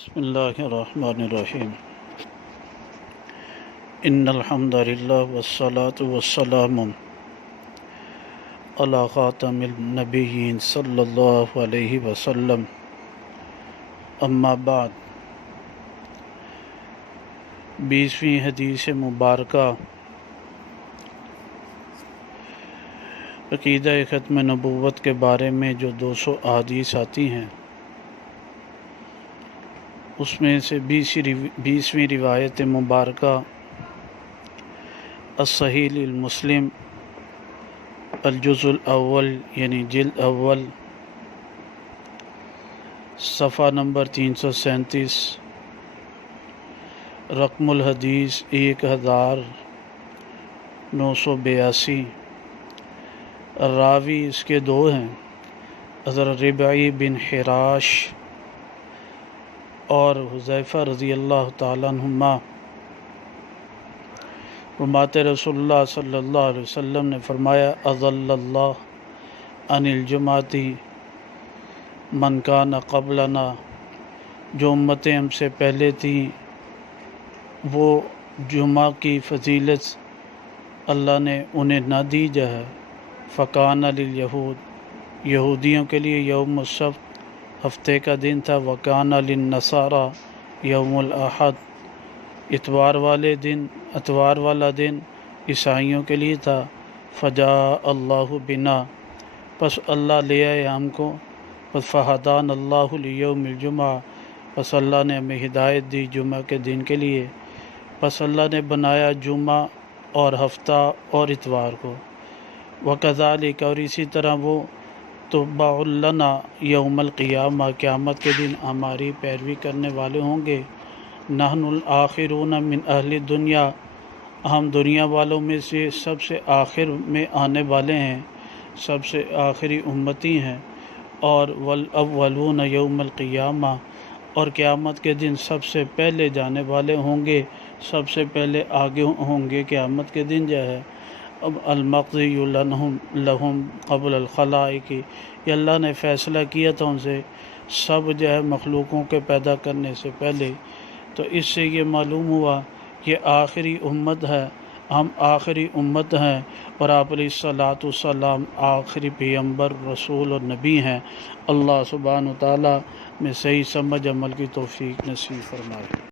بسم اللہ الرحمن الرحیم ان الحمد للہ والصلاة والسلام علی خاتم النبیین صلی اللہ علیہ وسلم اما بعد 20ویں حدیث مبارکہ عقیدہ ختم نبوت کے بارے میں جو 200 احادیث آتی ہیں اس میں سے 20ویں روایت مبارکہ الصحیح المسلم الجزء الاول یعنی جلد اول صفحہ نمبر 337 رقم الحدیث 1982 راوی اس کے دو ہیں حضرت ربعی بن حراش اور حذیفہ رضی اللہ تعالیٰ عنہما فرماتے رسول اللہ صلی اللہ علیہ وسلم نے فرمایا اضل اللہ عن الجماعت من کان قبلنا، جو امتیں ہم سے پہلے تھیں وہ جمعہ کی فضیلت اللہ نے انہیں نہ دی ہے۔ فکان للیہود، یہودیوں کے لیے یوم السبت ہفتے کا دن تھا، وکان للنصارى یوم الاحد، اتوار والا دن عیسائیوں کے لیے تھا۔ فجاء اللہ بنا، پس اللہ لے آئے ہم کو، فہدان اللہ لیوم الجمعہ، پس اللہ نے ہمیں ہدایت دی جمعہ کے دن کے لیے، پس اللہ نے بنایا جمعہ اور ہفتہ اور اتوار کو۔ وکذالک، اور اسی طرح وہ تبع لنا یوم القیامہ، قیامت کے دن ہماری پیروی کرنے والے ہوں گے۔ نحن الآخرون من اہل الدنیا، ہم دنیا والوں میں سے سب سے آخر میں آنے والے ہیں، سب سے آخری امتی ہیں۔ اور والاولون یوم القیامہ، اور قیامت کے دن سب سے پہلے جانے والے ہوں گے، سب سے پہلے آگے ہوں گے قیامت کے دن جو ہے۔ اب المقضی لہم قبل الخلائق، یہ اللہ نے فیصلہ کیا تھا ان سے سب جو ہے مخلوقوں کے پیدا کرنے سے پہلے، تو اس سے یہ معلوم ہوا یہ آخری امت ہے، ہم آخری امت ہیں، اور آپ علیہ الصلاۃ والسلام آخری پیغمبر رسول اور نبی ہیں۔ اللہ سبحانہ و تعالیٰ میں صحیح سمجھ عمل کی توفیق نصیب فرمائے۔